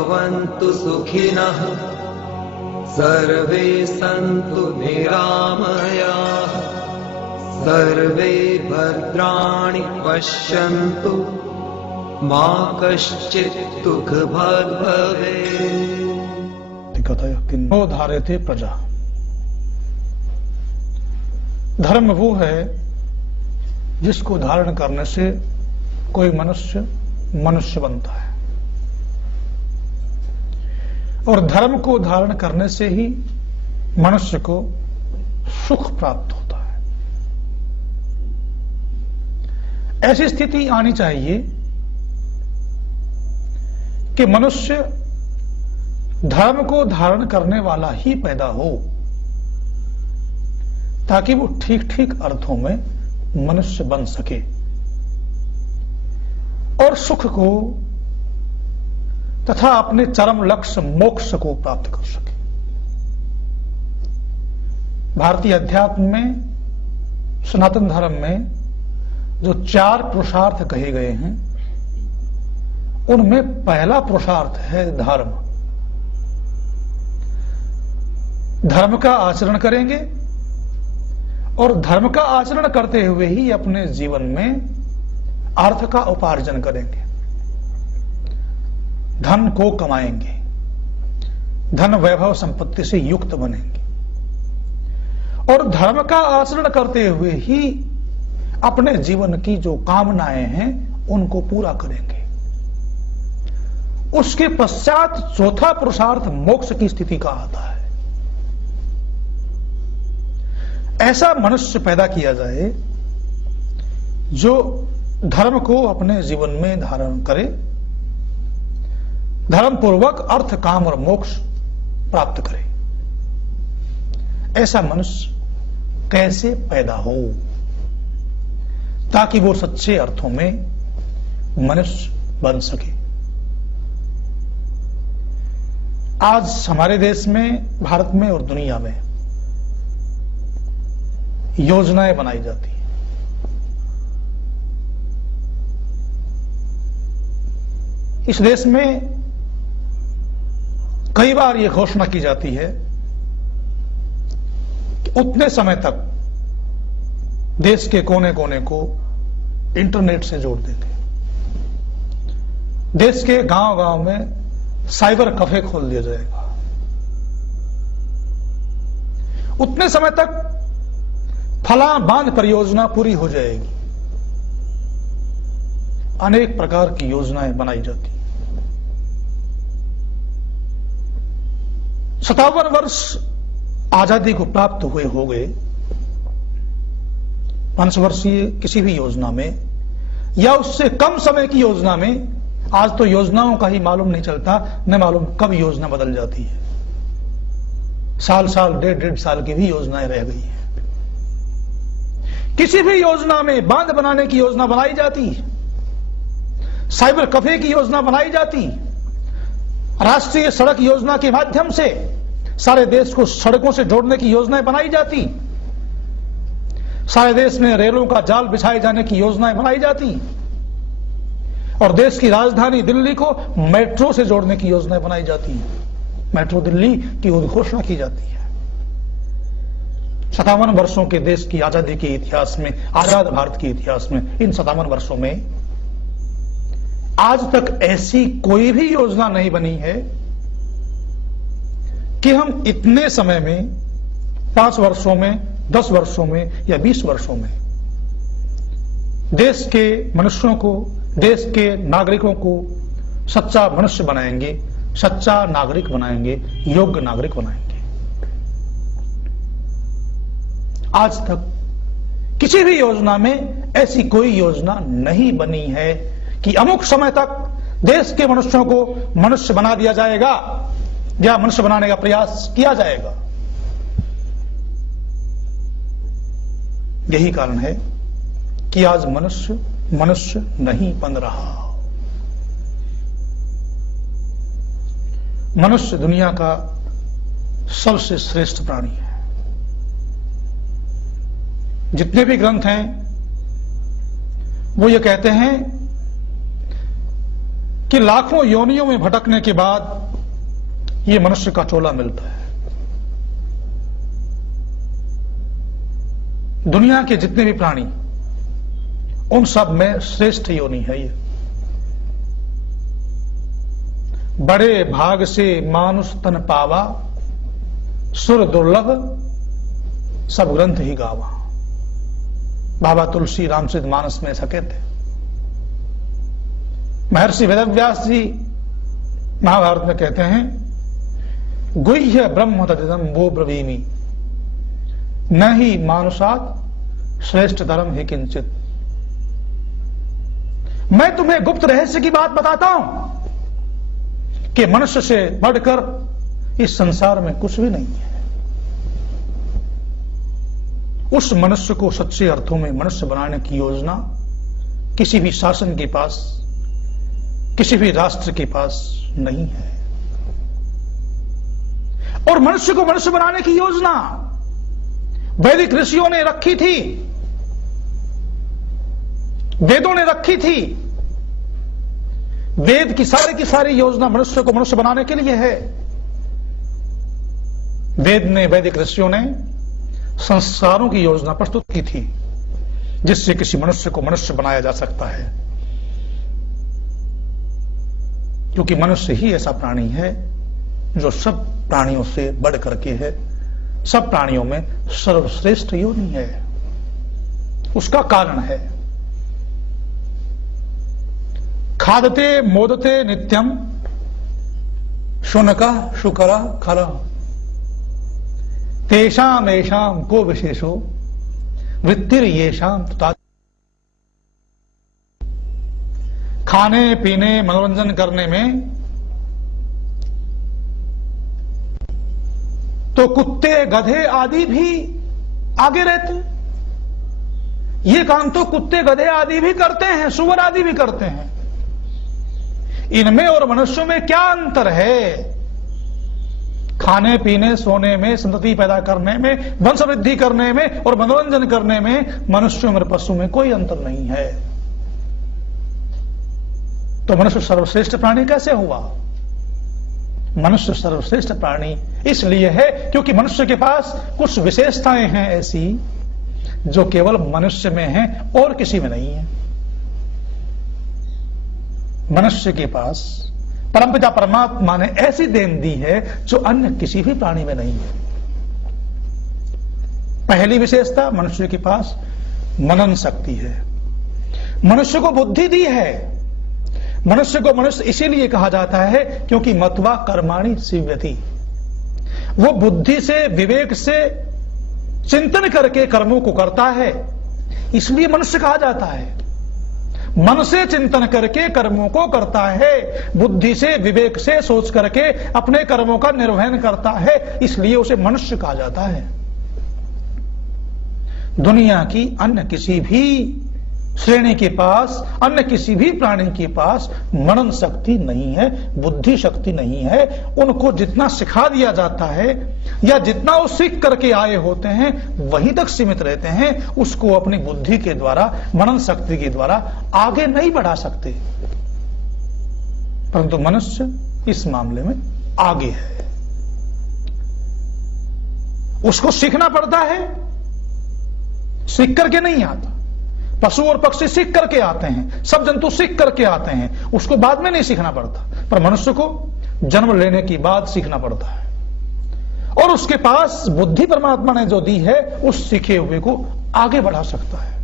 भवन्तु सुखिनः सर्वे सन्तु निरामयाः सर्वे भद्राणि पश्यन्तु मा कश्चित् दुःखभाग् भवेत्। किन्नो धारयते प्रजा। धर्म वो है जिसको धारण करने से कोई मनुष्य मनुष्य बनता है, और धर्म को धारण करने से ही मनुष्य को सुख प्राप्त होता है। ऐसी स्थिति आनी चाहिए कि मनुष्य धर्म को धारण करने वाला ही पैदा हो, ताकि वो ठीक ठीक अर्थों में मनुष्य बन सके और सुख को तथा अपने चरम लक्ष्य मोक्ष को प्राप्त कर सके। भारतीय अध्यात्म में, सनातन धर्म में जो 4 पुरुषार्थ कहे गए हैं, उनमें पहला पुरुषार्थ है धर्म। धर्म का आचरण करेंगे और धर्म का आचरण करते हुए ही अपने जीवन में अर्थ का उपार्जन करेंगे, धन को कमाएंगे, धन वैभव संपत्ति से युक्त बनेंगे और धर्म का आचरण करते हुए ही अपने जीवन की जो कामनाएं हैं उनको पूरा करेंगे। उसके पश्चात चौथा पुरुषार्थ मोक्ष की स्थिति का आता है। ऐसा मनुष्य पैदा किया जाए जो धर्म को अपने जीवन में धारण करे, धर्म पूर्वक अर्थ, काम और मोक्ष प्राप्त करे। ऐसा मनुष्य कैसे पैदा हो ताकि वो सच्चे अर्थों में मनुष्य बन सके। आज हमारे देश में, भारत में और दुनिया में योजनाएं बनाई जाती हैं। इस देश में कई बार यह घोषणा की जाती है कि उतने समय तक देश के कोने कोने को इंटरनेट से जोड़ देंगे, देश के गांव गांव में साइबर कैफे खोल दिया जाएगा, उतने समय तक फला बांध परियोजना पूरी हो जाएगी। अनेक प्रकार की योजनाएं बनाई जाती। 57 वर्ष आजादी को प्राप्त हुए हो गए। 5 वर्षीय किसी भी योजना में या उससे कम समय की योजना में, आज तो योजनाओं का ही मालूम नहीं चलता, न मालूम कब योजना बदल जाती है। साल साल, 1.5 साल की भी योजनाएं रह गई हैं। किसी भी योजना में बांध बनाने की योजना बनाई जाती, साइबर कैफे की योजना बनाई जाती, राष्ट्रीय सड़क योजना के माध्यम से सारे देश को सड़कों से जोड़ने की योजनाएं बनाई जाती, सारे देश में रेलों का जाल बिछाए जाने की योजनाएं बनाई जाती और देश की राजधानी दिल्ली को मेट्रो से जोड़ने की योजनाएं बनाई जाती हैं। मेट्रो दिल्ली की उद्घोषणा की जाती है। 57 वर्षों के देश की आजादी के इतिहास में, आजाद भारत के इतिहास में, इन 57 वर्षों में आज तक ऐसी कोई भी योजना नहीं बनी है कि हम इतने समय में, 5 वर्षों में, 10 वर्षों में या 20 वर्षों में देश के मनुष्यों को, देश के नागरिकों को सच्चा मनुष्य बनाएंगे, सच्चा नागरिक बनाएंगे, योग्य नागरिक बनाएंगे। आज तक किसी भी योजना में ऐसी कोई योजना नहीं बनी है कि अमुक समय तक देश के मनुष्यों को मनुष्य बना दिया जाएगा या मनुष्य बनाने का प्रयास किया जाएगा। यही कारण है कि आज मनुष्य मनुष्य नहीं बन रहा। मनुष्य दुनिया का सबसे श्रेष्ठ प्राणी है। जितने भी ग्रंथ हैं वो ये कहते हैं कि लाखों योनियों में भटकने के बाद ये मनुष्य का चोला मिलता है। दुनिया के जितने भी प्राणी, उन सब में श्रेष्ठ योनि है ये। बड़े भाग से मानुष तन पावा, सुर दुर्लभ सब ग्रंथ ही गावा। बाबा तुलसी रामचरितमानस में ऐसा कहते हैं। महर्षि वेदव्यास जी महाभारत में कहते हैं, गुह्य ब्रह्म तदिदं वो ब्रवीमि, न ही मानुषात् श्रेष्ठ धर्म ही किंचित। मैं तुम्हें गुप्त रहस्य की बात बताता हूं कि मनुष्य से बढ़कर इस संसार में कुछ भी नहीं है। उस मनुष्य को सच्चे अर्थों में मनुष्य बनाने की योजना किसी भी शासन के पास, किसी भी राष्ट्र के पास नहीं है। और मनुष्य को मनुष्य बनाने की योजना वैदिक ऋषियों ने रखी थी, वेदों ने रखी थी। वेद की सारी योजना मनुष्य को मनुष्य बनाने के लिए है। वेद ने, वैदिक ऋषियों ने संस्कारों की योजना प्रस्तुत की थी, जिससे किसी मनुष्य को मनुष्य बनाया जा सकता है। क्योंकि मनुष्य ही ऐसा प्राणी है जो सब प्राणियों से बढ़ करके है, सब प्राणियों में सर्वश्रेष्ठ योनि है। उसका कारण है, खादते मोदते नित्यम शुनका शुकरा खरा, तेषाम एषाम को विशेषो वृत्तिर येषाम तथा। खाने पीने मनोरंजन करने में तो कुत्ते गधे आदि भी आगे रहते हैं। ये काम तो कुत्ते गधे आदि भी करते हैं, सुअर आदि भी करते हैं। इनमें और मनुष्यों में क्या अंतर है? खाने पीने, सोने में, संतति पैदा करने में, वंश वृद्धि करने में और मनोरंजन करने में मनुष्यों और पशु में कोई अंतर नहीं है। तो मनुष्य सर्वश्रेष्ठ प्राणी कैसे हुआ? मनुष्य सर्वश्रेष्ठ प्राणी इसलिए है क्योंकि मनुष्य के पास कुछ विशेषताएं हैं ऐसी जो केवल मनुष्य में हैं और किसी में नहीं है। मनुष्य के पास परमपिता परमात्मा ने ऐसी देन दी है जो अन्य किसी भी प्राणी में नहीं है। पहली विशेषता, मनुष्य के पास मनन शक्ति है। मनुष्य को बुद्धि दी है। मनुष्य को मनुष्य इसीलिए कहा जाता है क्योंकि मत्वा कर्माणि सीव्यति। वो बुद्धि से, विवेक से चिंतन करके कर्मों को करता है, इसलिए मनुष्य कहा जाता है। मन से चिंतन करके कर्मों को करता है, बुद्धि से, विवेक से सोच करके अपने कर्मों का निर्वहन करता है, इसलिए उसे मनुष्य कहा जाता है। दुनिया की अन्य किसी भी श्रेणी के पास, अन्य किसी भी प्राणी के पास मनन शक्ति नहीं है, बुद्धि शक्ति नहीं है। उनको जितना सिखा दिया जाता है या जितना वो सीख करके आए होते हैं वहीं तक सीमित रहते हैं, उसको अपनी बुद्धि के द्वारा, मनन शक्ति के द्वारा आगे नहीं बढ़ा सकते। परंतु मनुष्य इस मामले में आगे है। उसको सीखना पड़ता है, सीख करके नहीं आता। पशु और पक्षी सीख करके आते हैं, सब जंतु सीख करके आते हैं, उसको बाद में नहीं सीखना पड़ता। पर मनुष्य को जन्म लेने के बाद सीखना पड़ता है और उसके पास बुद्धि परमात्मा ने जो दी है उस सीखे हुए को आगे बढ़ा सकता है।